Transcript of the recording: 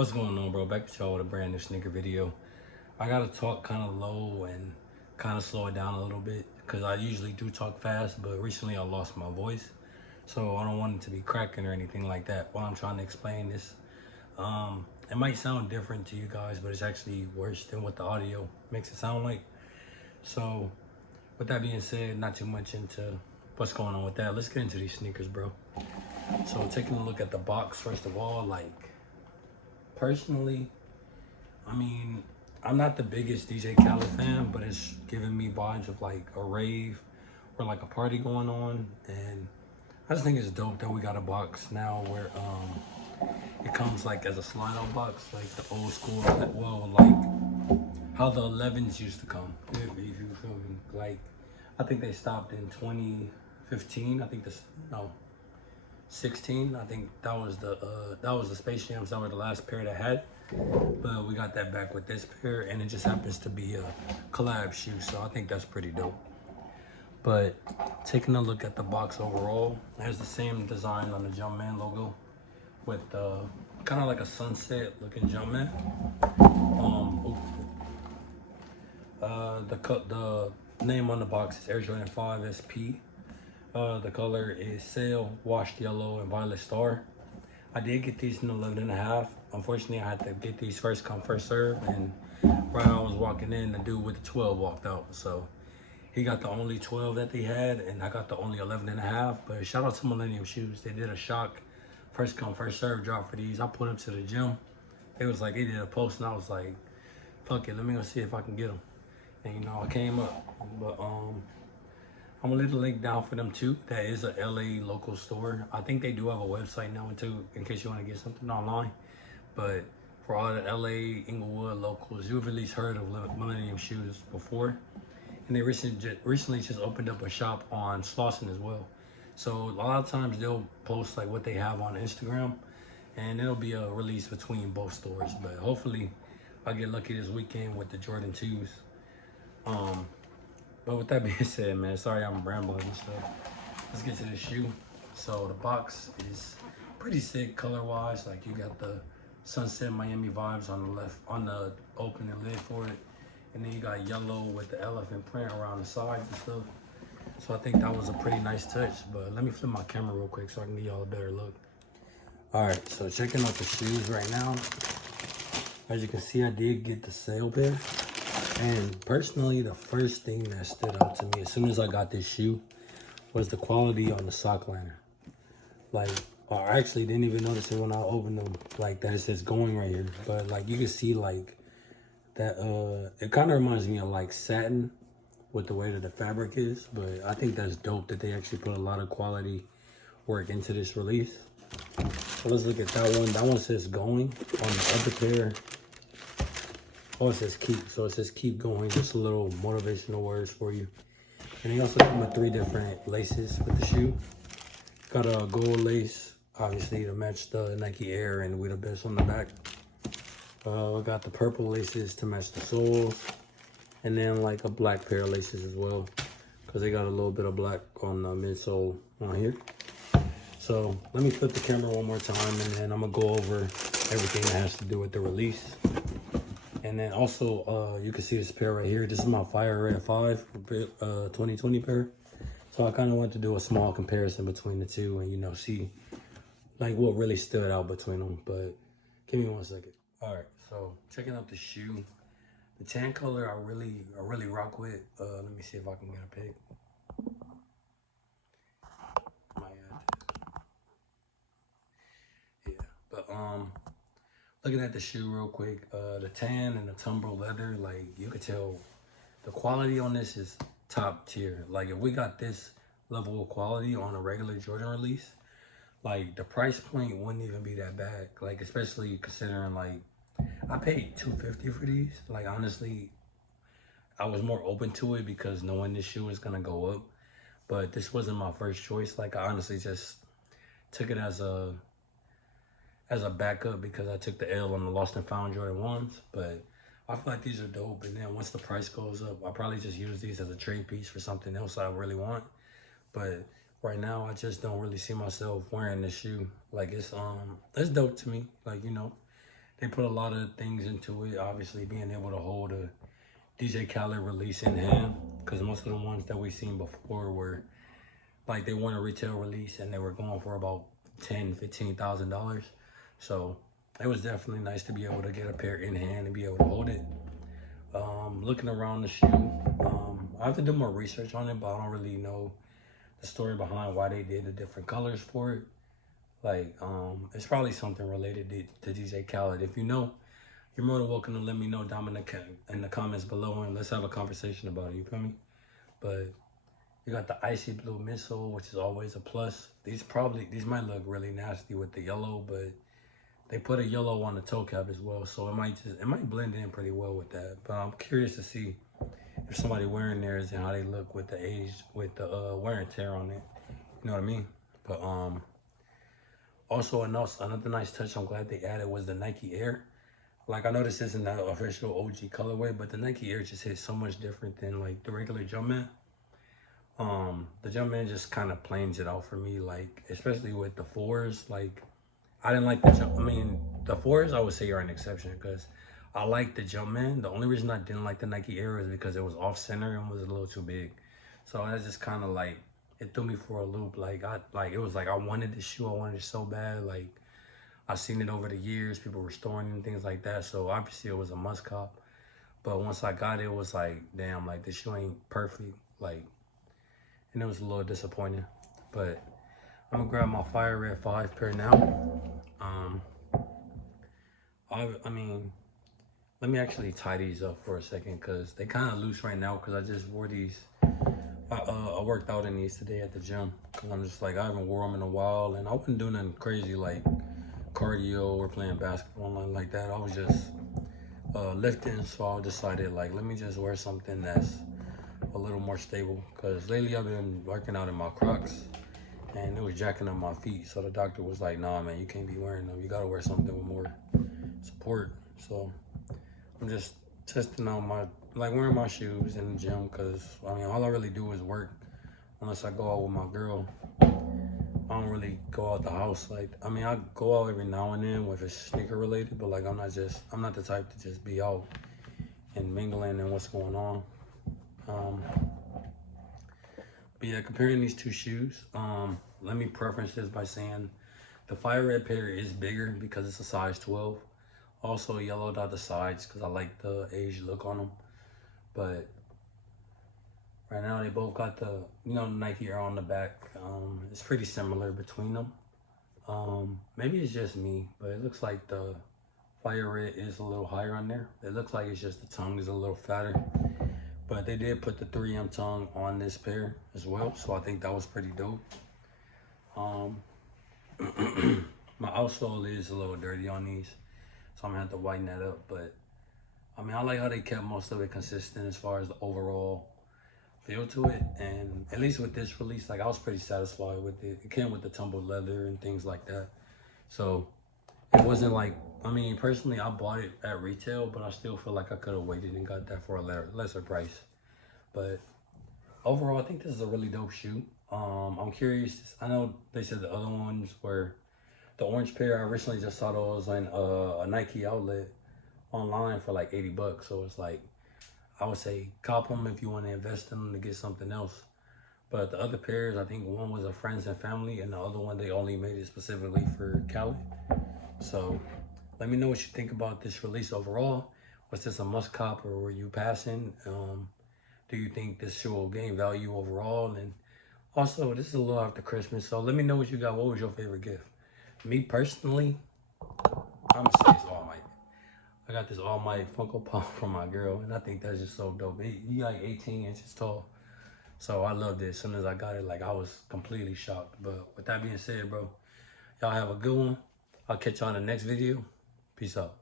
What's going on, bro? Back with y'all with a brand new sneaker video. I gotta talk kind of low and kind of slow it down a little bit because I usually do talk fast, but recently I lost my voice, so I don't want it to be cracking or anything like that while I'm trying to explain this. It might sound different to you guys, but it's actually worse than what the audio makes it sound like. So, with that being said, not too much into what's going on with that. Let's get into these sneakers, bro. So, taking a look at the box first of all, like personally, I mean, I'm not the biggest DJ Khaled fan, but it's giving me vibes of like a rave or like a party going on. And I just think it's dope that we got a box now where it comes like as a slide out box, like the old school, well, like how the 11s used to come. If you feel me. Like, I think they stopped in 2015. I think this, no, 16. I think that was the Space Jams. That were the last pair that had. But we got that back with this pair, and it just happens to be a collab shoe, so I think that's pretty dope. But taking a look at the box overall, it has the same design on the Jumpman logo with kind of like a sunset looking Jumpman. The name on the box is Air Jordan 5 SP. The color is sail, washed yellow, and violet star. I did get these in 11 and a half. Unfortunately, I had to get these first come, first serve. And right when I was walking in, the dude with the 12 walked out. So he got the only 12 that they had, and I got the only 11 and a half. But shout out to Millennium Shoes. They did a shock first come, first serve drop for these. I put them to the gym. It was like, they did a post, and I was like, fuck it, let me go see if I can get them. And you know, I came up. But I'm gonna leave the link down for them too. That is a LA local store. I think they do have a website now too, in case you want to get something online. But for all the LA, Inglewood locals, you've at least heard of Millennium Shoes before. And they recently just opened up a shop on Slauson as well. So a lot of times they'll post like what they have on Instagram, and it'll be a release between both stores. But hopefully I'll get lucky this weekend with the Jordan 2s. But with that being said, man, sorry I'm rambling and stuff. Let's get to the shoe. So the box is pretty sick color-wise. Like, you got the sunset Miami vibes on the left, on the opening lid for it. And then you got yellow with the elephant print around the sides and stuff. So I think that was a pretty nice touch. But let me flip my camera real quick so I can give y'all a better look. All right, so checking out the shoes right now. As you can see, I did get the sale pair. And personally, the first thing that stood out to me as soon as I got this shoe was the quality on the sock liner. Like, I actually didn't even notice it when I opened them, like that it says going right here. But like, you can see like that, it kind of reminds me of like satin with the way that the fabric is. But I think that's dope that they actually put a lot of quality work into this release. So let's look at that one. That one says going. On the other pair, oh, it says keep. So it says keep going. Just a little motivational words for you. And they also come with 3 different laces with the shoe. Got a gold lace, obviously, to match the Nike Air and with the best on the back. We got the purple laces to match the soles. And then like a black pair of laces as well, because they got a little bit of black on the midsole on here. So let me flip the camera one more time, and then I'm gonna go over everything that has to do with the release. And then also, you can see this pair right here. This is my Fire Red 5 2020 pair. So I kind of wanted to do a small comparison between the two and, you know, see like what really stood out between them. But give me 1 second. All right, so checking out the shoe. The tan color I really rock with. Let me see if I can get a pic. Yeah, but looking at the shoe real quick, the tan and the tumble leather, like, you could tell the quality on this is top tier. Like, if we got this level of quality on a regular Jordan release, like, the price point wouldn't even be that bad. Like, especially considering, like, I paid $250 for these. Like, honestly, I was more open to it because knowing this shoe is gonna go up. But this wasn't my first choice. Like, I honestly just took it as a backup because I took the L on the Lost and Found Jordan 1s. But I feel like these are dope. And then once the price goes up, I'll probably just use these as a trade piece for something else I really want. But right now, I just don't really see myself wearing this shoe. Like, it's dope to me. Like, you know, they put a lot of things into it. Obviously, being able to hold a DJ Khaled release in hand, because most of the ones that we seen before were like they want a retail release and they were going for about $10,000-15,000. So it was definitely nice to be able to get a pair in hand and be able to hold it. Looking around the shoe, I have to do more research on it, but I don't really know the story behind why they did the different colors for it. Like, it's probably something related to DJ Khaled. If you know, you're more than welcome to let me know down in the comments below, and let's have a conversation about it. You feel me? But you got the icy blue midsole, which is always a plus. These might look really nasty with the yellow, but they put a yellow on the toe cap as well, so it might blend in pretty well with that. But I'm curious to see if somebody wearing theirs and how they look with the age, with the wear and tear on it. You know what I mean? But also another nice touch I'm glad they added was the Nike Air. Like, I know this isn't the official OG colorway, but the Nike Air just hits so much different than like the regular Jumpman. The Jumpman just kind of planes it out for me, like especially with the fours. Like, I didn't like the fours I would say are an exception because I like the Jumpman. The only reason I didn't like the Nike Air is because it was off center and was a little too big. So I just kind of like, it threw me for a loop. Like, it was like I wanted this shoe, I wanted it so bad. Like, I've seen it over the years, people restoring it and things like that. So obviously it was a must cop. But once I got it, it was like, damn, like this shoe ain't perfect. Like, and it was a little disappointing. But I'm gonna grab my Fire Red 5 pair now. I mean, let me actually tie these up for a second because they kind of loose right now because I just wore these. I worked out in these today at the gym because I'm just like, I haven't worn them in a while, and I wasn't doing nothing crazy like cardio or playing basketball, nothing like that. I was just lifting, so I decided like, let me just wear something that's a little more stable because lately I've been working out in my Crocs and it was jacking up my feet. So the doctor was like, nah, man, you can't be wearing them. You gotta wear something with more support. So I'm just testing out wearing my shoes in the gym because, I mean, all I really do is work unless I go out with my girl. I don't really go out the house. Like, I mean, I go out every now and then if it's sneaker related, but like, I'm not the type to just be out and mingling and what's going on. But yeah, comparing these two shoes, let me preference this by saying the Fire Red pair is bigger because it's a size 12. Also yellowed out the sides because I like the age look on them. But right now they both got the, Nike Air on the back. It's pretty similar between them. Maybe it's just me, but it looks like the Fire Red is a little higher on there. It looks like it's just the tongue is a little fatter. But they did put the 3M tongue on this pair as well, so I think that was pretty dope. My outsole is a little dirty on these, so I'm gonna have to whiten that up. But I mean, I like how they kept most of it consistent as far as the overall feel to it. And at least with this release, like, I was pretty satisfied with it. It came with the tumbled leather and things like that. So it wasn't like, I mean, personally, I bought it at retail, but I still feel like I could have waited and got that for a lesser price. But overall, I think this is a really dope shoe. I'm curious. I know they said the other ones were the orange pair. I recently just saw those on a Nike outlet online for like 80 bucks. So it's like, I would say cop them if you want to invest in them to get something else. But the other pairs, I think one was a friends and family, and the other one they only made it specifically for Khaled. So let me know what you think about this release overall. Was this a must cop or were you passing? Do you think this shoe will gain value overall? And also, this is a little after Christmas, so let me know what you got. What was your favorite gift? Me personally, I'm gonna say it's All Might. I got this All Might Funko Pop from my girl, and I think that's just so dope. He like 18 inches tall, so I loved it. As soon as I got it, like, I was completely shocked. But with that being said, bro, y'all have a good one. I'll catch y'all in the next video. Peace out.